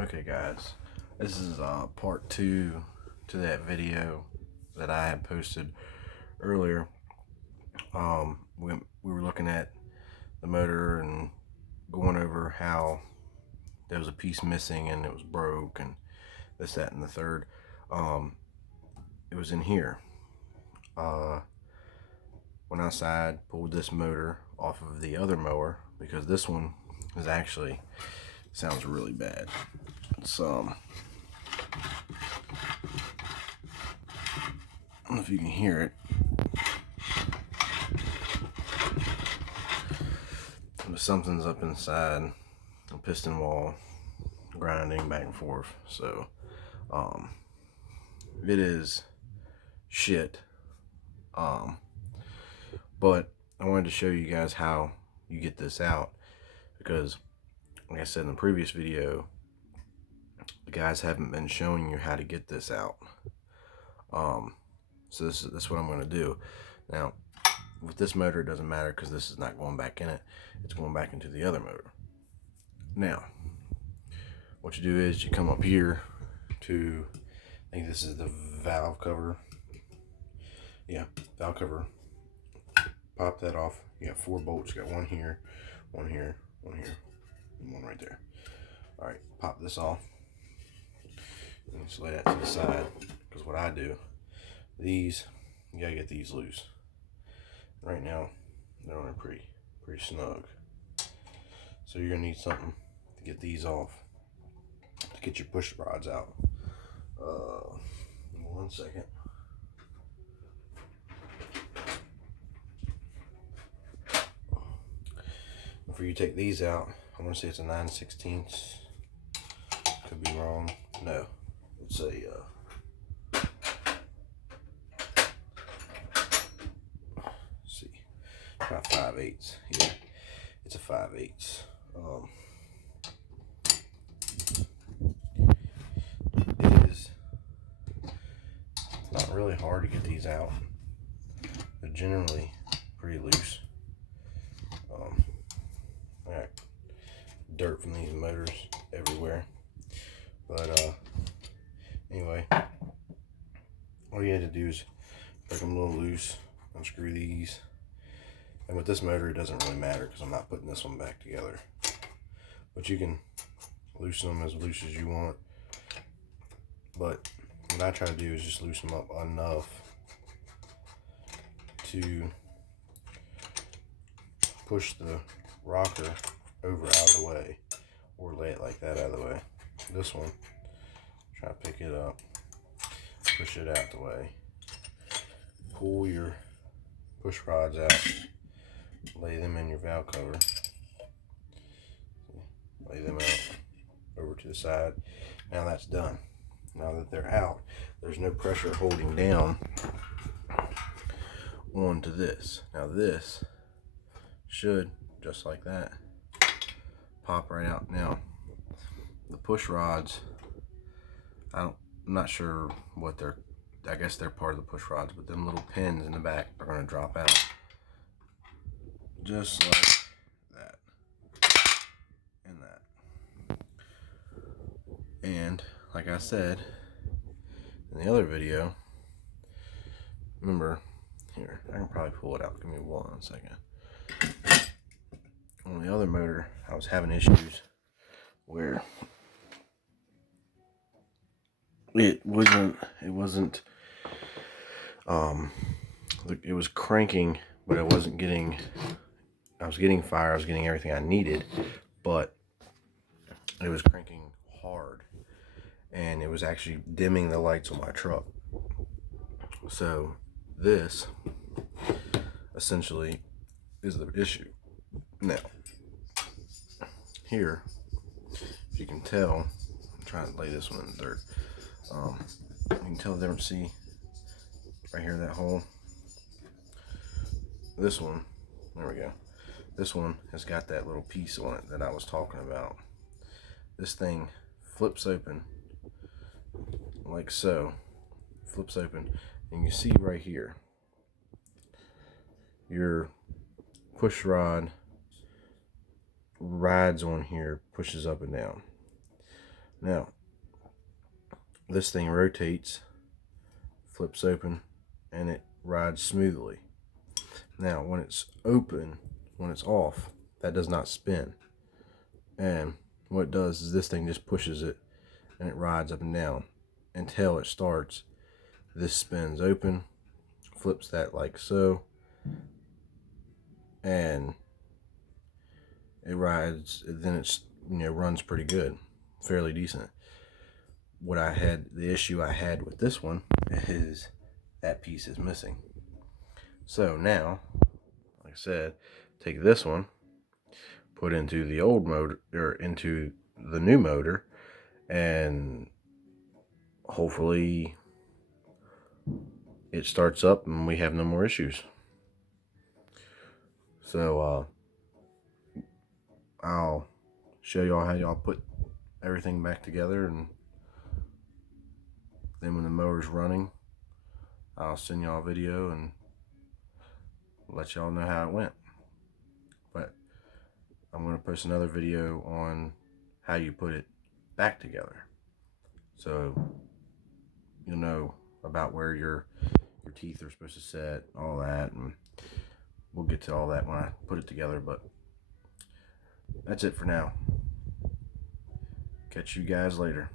Okay guys, this is part 2 to that video that I had posted earlier. We were looking at the motor and going over how there was a piece missing and it was broke and this, that, and the third. It was in here. Went outside, pulled this motor off of the other mower because this one is actually sounds really bad. It's I don't know if you can hear it. But something's up inside the piston wall, grinding back and forth. So it is shit. But I wanted to show you guys how you get this out, because like I said in the previous video, the guys haven't been showing you how to get this out. So that's what I'm going to do. Now with this motor it doesn't matter because this is not going back in it, it's going back into the other motor. Now what you do is you come up here to, I think this is the valve cover. Yeah, valve cover. Pop that off. You got 4 bolts. You got one here, one here, one here, and one right there. Alright, pop this off and just lay that to the side, because what I do, these, you gotta get these loose. Right now they're on a pretty snug, so you're gonna need something to get these off, to get your push rods out. 1 second. Before you take these out, I want to say it's a 9/16. Could be wrong. No, it's a see, about 5/8. Yeah, it's a 5/8. It is not really hard to get these out. They're generally pretty loose. I got dirt from these motors everywhere, but anyway, all you had to do is break them a little loose, unscrew these. And with this motor it doesn't really matter because I'm not putting this one back together, but you can loosen them as loose as you want. But what I try to do is just loosen them up enough to push the rocker over out of the way, or lay it like that out of the way. This one, try to pick it up, push it out the way, pull your push rods out, lay them in your valve cover, lay them out over to the side. Now that's done. Now that they're out, there's no pressure holding down onto this. Now this should, just like that, pop right out. Now the push rods, I'm not sure what they're, I guess they're part of the push rods, but them little pins in the back are going to drop out just like that and that. And like I said in the other video, remember here, I can probably pull it out, give me 1 second. On the other motor I was having issues where it wasn't it was cranking, but I was getting fire, I was getting everything I needed, but it was cranking hard and it was actually dimming the lights on my truck. So this essentially is the issue. Now here, if you can tell, I'm trying to lay this one in the dirt. You can tell the difference. See right here, that hole. This one, there we go. This one has got that little piece on it that I was talking about. This thing flips open like so, flips open, and you see right here your push rod rides on here, pushes up and down. Now, this thing rotates, flips open, and it rides smoothly. Now, when it's open, when it's off, that does not spin. And what it does is this thing just pushes it and it rides up and down until it starts. This spins open, flips that like so, and it rides. Then it's, runs pretty good, fairly decent. The issue I had with this one is that piece is missing. So now, like I said, take this one, put into the old motor, or into the new motor, and hopefully it starts up and we have no more issues. So I'll show y'all how y'all put everything back together, and then when the mower's running, I'll send y'all a video and let y'all know how it went. But I'm going to post another video on how you put it back together, so you'll know about where your teeth are supposed to set, all that, and we'll get to all that when I put it together. But that's it for now. Catch you guys later.